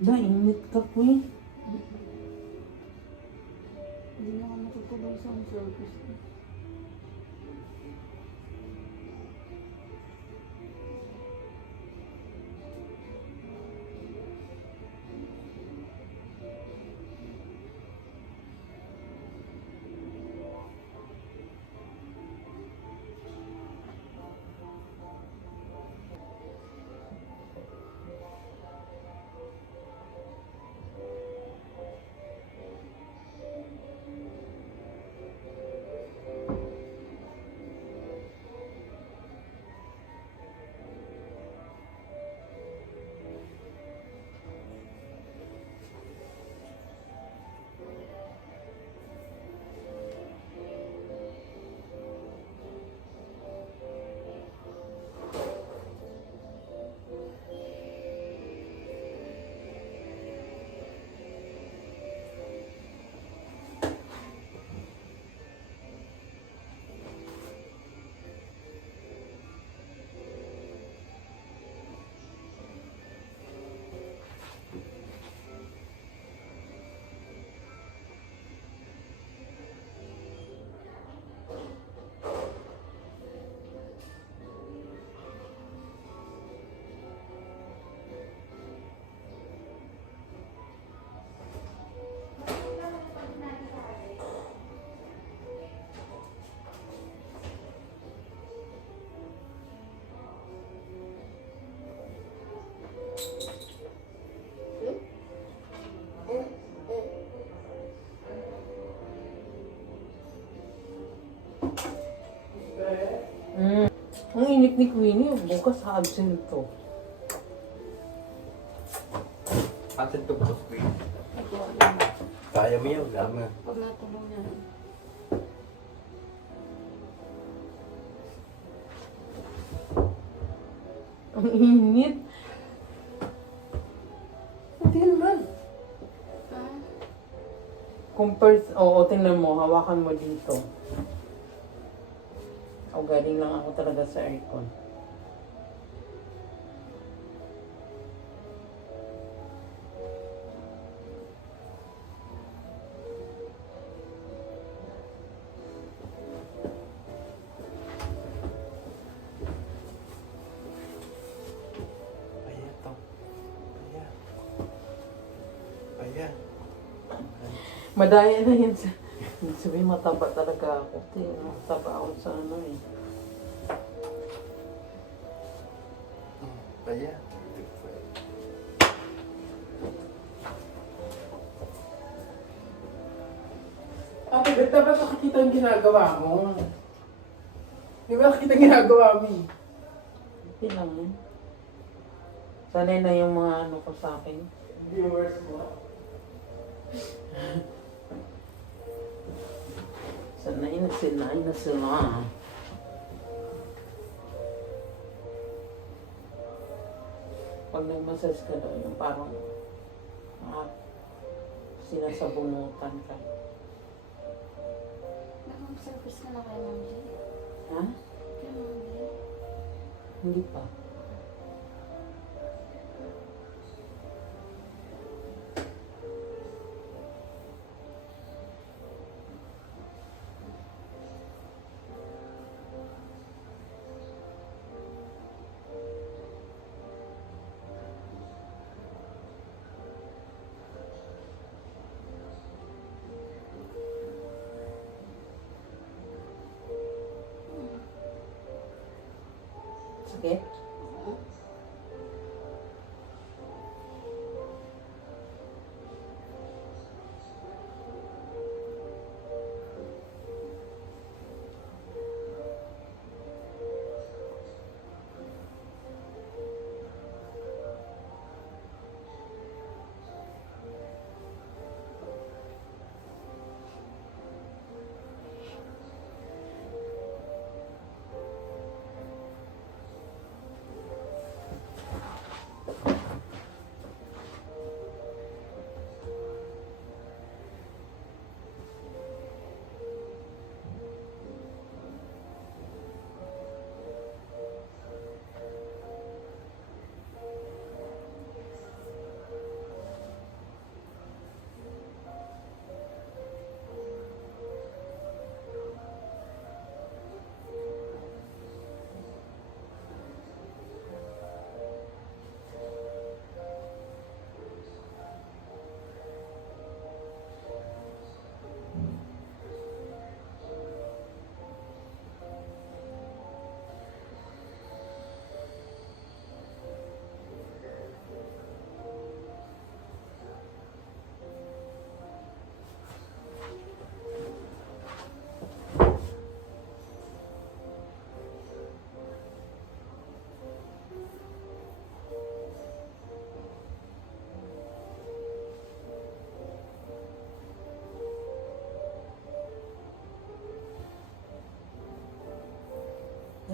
Da, init ka, Queen. Hindi na ako matutulog sa home Mm. Ang init ni Queenie, bukas absent to. Atin to. Nagawa lang. Kaya mo yun, gama. Pag natulog niya. Ang init. Hindi naman. Ah, Compare, oo, tingnan mo, hawakan mo dito. Galing lang ako talaga sa aircon. Madaya na yan sa... Ibig sabihin, mataba talaga ako. Mataba ako sa ano eh. Paya. Ate, ba't dapat nakikita yung ginagawa mo? Di ba nakikita yung ginagawa mo eh? Okay lang yan. Sanay na yung mga ano ko sa akin. Viewers mo. Sanay na sila, na sila. Pag nag-massage ka daw, yung parang ah, sinasabunutan ka. nag-home service ka na kay Ma'am Lee? Ha? Kay Ma'am Lee? Hindi pa.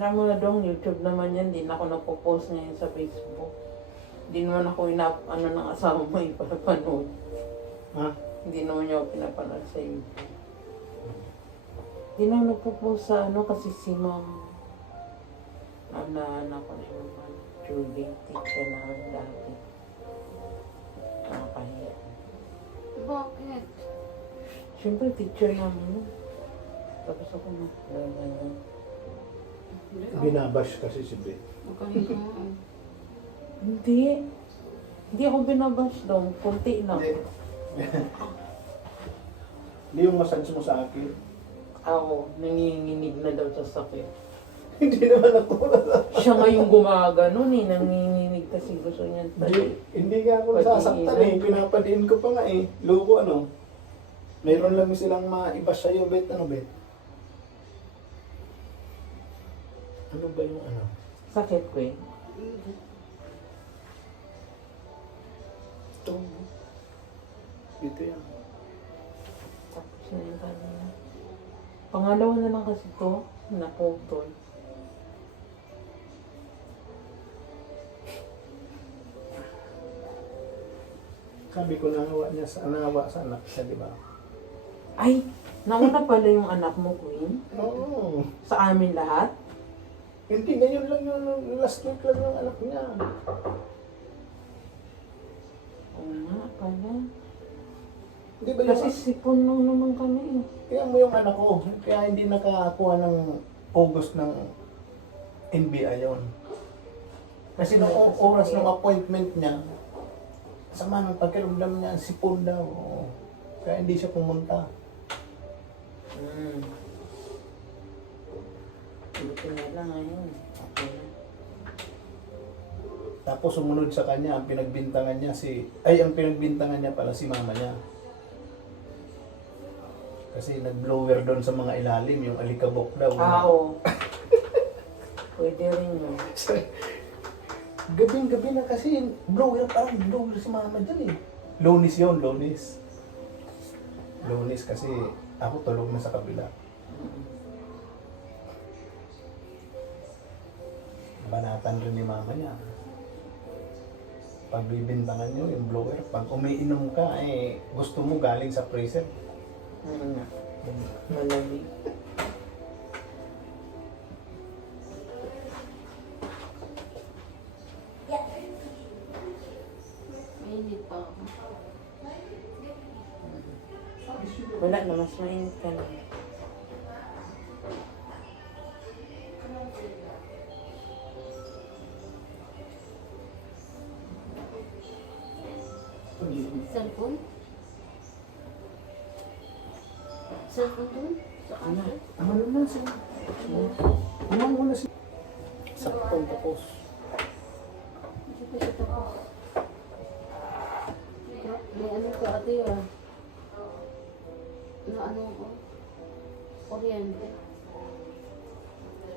Alam mo na dong, YouTube naman yan. Di na ako napopost ngayon sa Facebook. Di naman ako ina ano ng asawa mo ipapanood. Ha? Hindi naman niya ako pinapanood sa YouTube. Di na ako nagpo-post sa ano kasi si ma'am. Ano na ako na yung ma'am. Julie, teacher namin dati. Nakakahiya. Bakit? Siyempre, teacher namin. Tapos ako na. Ganyan. Binabash kasi si Beth. Eh. Hindi. Hindi ako binabash daw. Kunti lang. Hindi. Hindi yung massage mo sa akin. Ako, nanginginig na daw sa sakit. Hindi naman ako. Siya nga yung gumagano eh. Nanginginig kasi gusto niya Hindi, tayo. hindi nga ako nasasaktan eh. Pinapadiin ko pa nga eh. Loko ano. Mayroon lang silang maibash sa'yo, Bet. Ano, Bet? Ano ba yung ano? Sakit ko eh. Ito. Dito yan. Tapos na yung kanina. Pangalawa na lang kasi to. Naputol. Sabi ko nangawa niya sa nangawa sa anak siya, di ba? Ay! Nauna pala yung anak mo, Queen. Oo. Sa amin lahat. Hindi, ngayon lang yung last week lang yung anak niya. Oo nga pala. Di ba yung, Kasi sipon lang naman kami eh. kaya mo yung anak ko, kaya hindi nakakuha ng August ng NBI yon. Kasi nung o- oras ng appointment niya, sama ng pakiramdam niya, sipon daw. Oo. Kaya hindi siya pumunta. Hmm. Buti na lang ngayon. Okay na. Tapos sumunod sa kanya, ang pinagbintangan niya si, ay ang pinagbintangan niya pala si mama niya. Kasi nag-blower doon sa mga ilalim, yung alikabok daw. Ah, oo. Pwede rin yun. Gabing gabi na kasi, blower parang blower si mama dyan eh. Lonis yun, lonis. Lonis kasi ako tulog na sa kabila. Banatan rin ni mama niya. Pag bibintangan nyo yung blower, pag umiinom ka, eh, gusto mo galing sa freezer. Ano nga. Malamig. Mainit pa ako. Wala na, mas mainit ka na. Cellphone dun? Sa Ano? Ano na siya? Ano mo na siya? Saktong tapos. Hindi pa siya tapos. May ano ka ate ah. Na ano ko? Kuryente.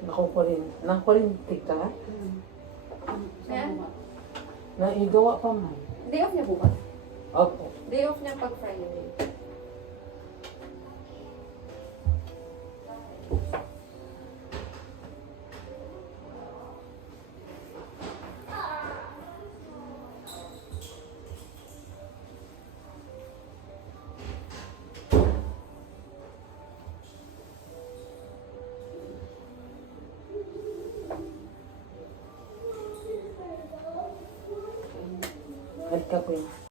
Nakukurin. Nakukurinti ka? Hmm. Ayan. Naigawa pa man. Day off niya bukas. Opo. Day off niya pag Friday. At ka, Queen.